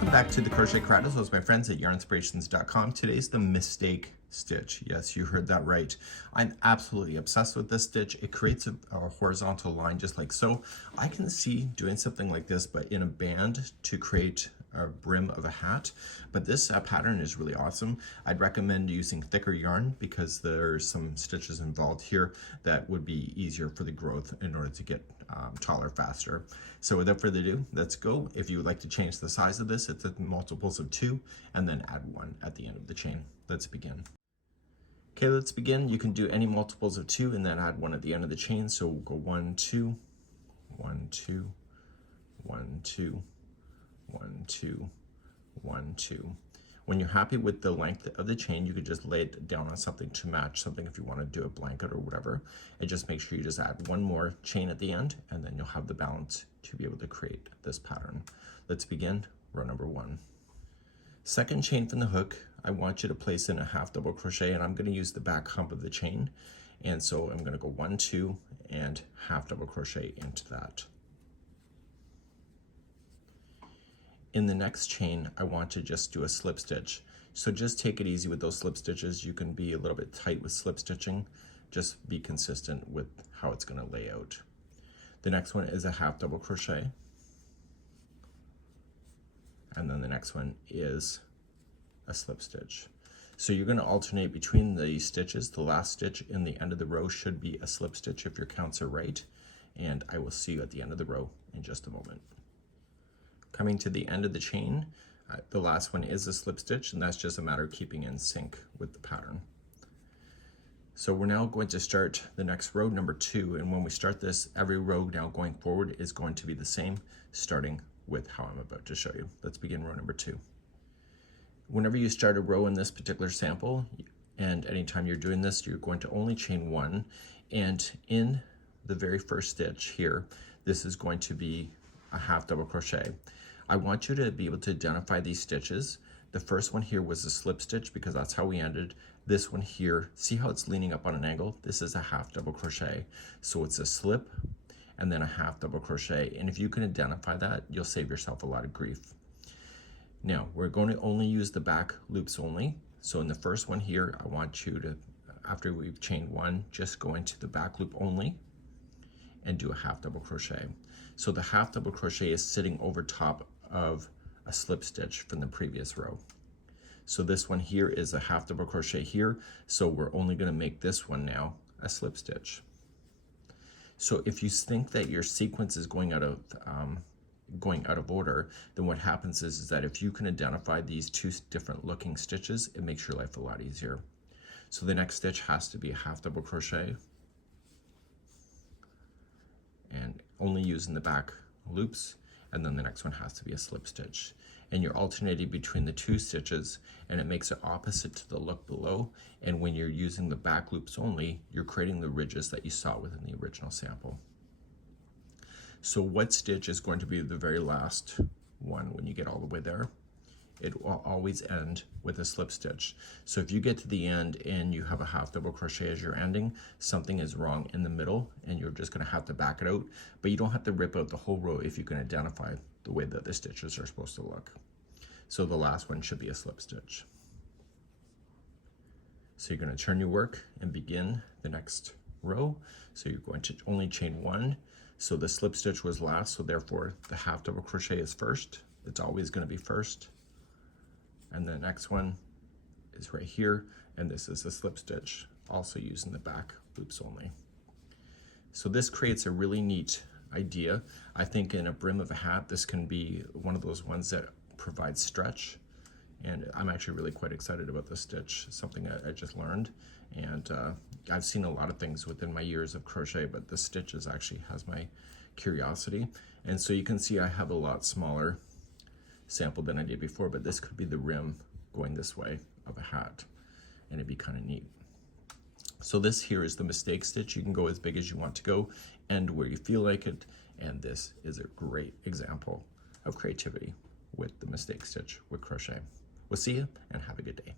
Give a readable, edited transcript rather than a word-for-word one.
Welcome back to the Crochet Crowd, as well as my friends at yarnspirations.com. Today's the mistake stitch. Yes, you heard that right. I'm absolutely obsessed with this stitch. It creates a horizontal line just like so. I can see doing something like this, but in a band to create a brim of a hat. But this pattern is really awesome. I'd recommend using thicker yarn because there's some stitches involved here that would be easier for the growth in order to get taller faster. So without further ado, let's go. If you would like to change the size of this, it's multiples of 2 and then add 1 at the end of the chain. Let's begin. Okay, let's begin. You can do any multiples of 2 and then add 1 at the end of the chain. So we'll go 1, 2, 1, 2, 1, 2, 1, 2, 1, 2. When you're happy with the length of the chain, you could just lay it down on something to match something if you want to do a blanket or whatever. And just make sure you just add 1 more chain at the end, and then you'll have the balance to be able to create this pattern. Let's begin row number 1. Second chain from the hook, I want you to place in a half double crochet, and I'm going to use the back hump of the chain. And so I'm going to go 1, 2, and half double crochet into that. In the next chain, I want to just do a slip stitch. So just take it easy with those slip stitches. You can be a little bit tight with slip stitching. Just be consistent with how it's going to lay out. The next one is a half double crochet. And then the next one is a slip stitch. So you're going to alternate between the stitches. The last stitch in the end of the row should be a slip stitch if your counts are right. And I will see you at the end of the row in just a moment. Coming to the end of the chain, the last one is a slip stitch, and that's just a matter of keeping in sync with the pattern. So we're now going to start the next row, number 2, and when we start this, every row now going forward is going to be the same, starting with how I'm about to show you. Let's begin row number 2. Whenever you start a row in this particular sample, and anytime you're doing this, you're going to only chain 1, and in the very first stitch here, this is going to be a half double crochet. I want you to be able to identify these stitches. The first one here was a slip stitch because that's how we ended. This one here, see how it's leaning up on an angle? This is a half double crochet. So it's a slip and then a half double crochet. And if you can identify that, you'll save yourself a lot of grief. Now, we're going to only use the back loops only. So in the first one here, I want you to, after we've chained 1, just go into the back loop only and do a half double crochet. So the half double crochet is sitting over top of a slip stitch from the previous row. So this one here is a half double crochet here, so we're only going to make this one now a slip stitch. So if you think that your sequence is going out of order, then what happens is that if you can identify these 2 different looking stitches, it makes your life a lot easier. So the next stitch has to be a half double crochet, and only using the back loops, and then the next one has to be a slip stitch. And you're alternating between the 2 stitches, and it makes it opposite to the look below. And when you're using the back loops only, you're creating the ridges that you saw within the original sample. So what stitch is going to be the very last one when you get all the way there? It will always end with a slip stitch. So if you get to the end and you have a half double crochet as your ending, something is wrong in the middle and you're just going to have to back it out. But you don't have to rip out the whole row if you can identify the way that the stitches are supposed to look. So the last one should be a slip stitch. So you're going to turn your work and begin the next row. So you're going to only chain 1. So the slip stitch was last, so therefore the half double crochet is first. It's always going to be first. And the next one is right here, and this is a slip stitch, also using the back loops only. So this creates a really neat idea. I think in a brim of a hat, this can be one of those ones that provides stretch, and I'm actually really quite excited about this stitch. It's something I just learned, and I've seen a lot of things within my years of crochet, but the stitches actually has my curiosity. And so you can see I have a lot smaller sample than I did before, but this could be the rim going this way of a hat, and it'd be kind of neat. So this here is the mistake stitch. You can go as big as you want to go and where you feel like it, and this is a great example of creativity with the mistake stitch with crochet. We'll see you and have a good day.